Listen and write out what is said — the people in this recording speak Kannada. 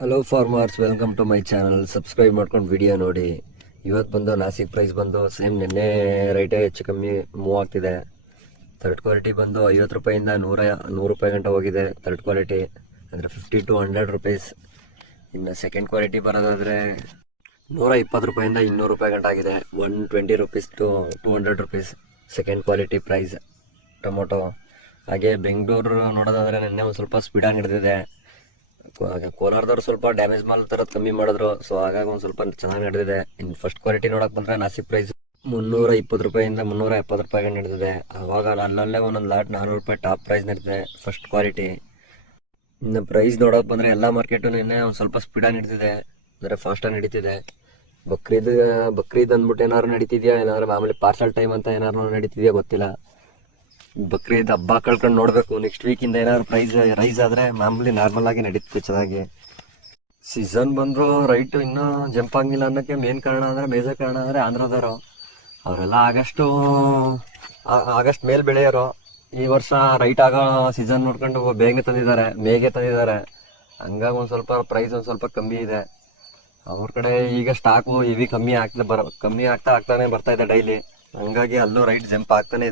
Hello farmers welcome to my channel subscribe ಮಾಡ್ಕೊಂಡು ವಿಡಿಯೋ ನೋಡಿ. ಇವತ್ತು ಬಂದು ನಾಸಿಕ್ ಪ್ರೈಸ್ ಬಂದು ಸೇಮ್ ನಿನ್ನೆ ರೇಟೇ ಹೆಚ್ಚು ಕಮ್ಮಿ ಮೂವ್ ಆಗ್ತಿದೆ ಥರ್ಡ್ ಕ್ವಾಲಿಟಿ ಬಂದು ಐವತ್ತು ರೂಪಾಯಿಂದ ನೂರ, ನೂರು ರೂಪಾಯಿ ಗಂಟೆ ಹೋಗಿದೆ. ಥರ್ಡ್ ಕ್ವಾಲಿಟಿ ಅಂದರೆ ಫಿಫ್ಟಿ ಟು ಹಂಡ್ರೆಡ್ ರುಪೀಸ್ ಇನ್ನು ಸೆಕೆಂಡ್ ಕ್ವಾಲಿಟಿ ಬರೋದಾದರೆ ನೂರ ಇಪ್ಪತ್ತು ರೂಪಾಯಿಂದ ಇನ್ನೂರು ರೂಪಾಯಿ ಗಂಟೆ ಆಗಿದೆ. One twenty rupees to two hundred rupees second quality price tomato. ಹಾಗೆ ಬೆಂಗಳೂರು ನೋಡೋದಾದರೆ ನಿನ್ನೆ ಒಂದು ಸ್ವಲ್ಪ ಸ್ಪೀಡಾಗಿ ನಡೆದಿದೆ. ಕೋ- ಕೋಲಾರದವ್ರು ಸ್ವಲ್ಪ ಡ್ಯಾಮೇಜ್ ಮಾಲ್ ತರದ್ ಕಮ್ಮಿ ಮಾಡಿದ್ರು. ಸೊ ಹಾಗಾಗಿ ಒಂದ್ ಸ್ವಲ್ಪ ಚೆನ್ನಾಗಿ ನಡೆದಿದೆ. ಇನ್ ಫಸ್ಟ್ ಕ್ವಾಲಿಟಿ ನೋಡಕ್ ಬಂದ್ರೆ ನಾಸಿಕ್ ಪ್ರೈಸ್ ಮುನ್ನೂರ ಇಪ್ಪತ್ತು ರೂಪಾಯಿಂದ ಮುನ್ನೂರ ಎಪ್ಪತ್ತು ರೂಪಾಯಿಗೆ ನಡೆದಿದೆ. ಅವಾಗ ಅಲ್ಲಲ್ಲೇ ಒಂದೊಂದು ಲಾಟ್ ನಾನ್ನೂರು ರೂಪಾಯಿ ಟಾಪ್ ಪ್ರೈಸ್ ನಡೆದಿದೆ ಫಸ್ಟ್ ಕ್ವಾಲಿಟಿ ಇನ್ನು ಪ್ರೈಸ್ ನೋಡಕ್ ಬಂದ್ರೆ ಎಲ್ಲ ಮಾರ್ಕೆಟು ನಿನ್ನೆ ಒಂದು ಸ್ವಲ್ಪ ಸ್ಪೀಡಾಗಿ ನಡೀತಿದೆ ಅಂದರೆ ಫಾಸ್ಟಾಗಿ ನಡೀತಿದೆ. ಬಕ್ರೀದ್ ಬಕ್ರೀದ್ ಅಂದ್ಬಿಟ್ಟು ಏನಾದ್ರು ನಡೀತಿದ್ಯಾ? ಏನಾದ್ರು ಮಾಮೂಲಿ ಪಾರ್ಸಲ್ ಟೈಮ್ ಅಂತ ಏನಾದ್ರು ನಡೀತಿದ್ಯಾ? ಗೊತ್ತಿಲ್ಲ. ಬಕ್ರೀದ್ ಹಬ್ಬ ಕಳ್ಕೊಂಡು ನೋಡಬೇಕು. ನೆಕ್ಸ್ಟ್ ವೀಕಿಂದ ಏನಾದ್ರು ಪ್ರೈಸ್ ರೈಸ್ ಆದ್ರೆ ಮಾಮೂಲಿ ನಾರ್ಮಲ್ ಆಗಿ ನಡೀತು ಚೆನ್ನಾಗಿ ಸೀಸನ್ ಬಂದ್ರು ರೈಟ್ ಇನ್ನೂ ಜಂಪ್ ಆಗಿಲ್ಲ ಅನ್ನೋಕ್ಕೆ ಮೇನ್ ಕಾರಣ ಅಂದ್ರೆ ಮೇಜರ್ ಕಾರಣ ಅಂದ್ರೆ ಆಂಧ್ರದವರು. ಅವರೆಲ್ಲ ಆಗಸ್ಟು ಆಗಸ್ಟ್ ಮೇಲ್ ಬೆಳೆಯೋರು. ಈ ವರ್ಷ ರೈಟ್ ಆಗೋ ಸೀಸನ್ ನೋಡ್ಕೊಂಡು ಬೇಗನೆ ತಂದಿದ್ದಾರೆ, ಮೇಗೆ ತಂದಿದ್ದಾರೆ. ಹಂಗಾಗಿ ಒಂದು ಸ್ವಲ್ಪ ಪ್ರೈಸ್ ಒಂದು ಸ್ವಲ್ಪ ಕಮ್ಮಿ ಇದೆ. ಅವ್ರ ಕಡೆ ಈಗ ಸ್ಟಾಕು ಇವಿ ಕಮ್ಮಿ ಆಗ್ತಾ ಬರ, ಕಮ್ಮಿ ಆಗ್ತಾ ಆಗ್ತಾನೆ ಬರ್ತಾ ಇದೆ ಡೈಲಿ ಹಂಗಾಗಿ ಅಲ್ಲೂ ರೈಟ್ ಜಂಪ್ ಆಗ್ತಾನೆ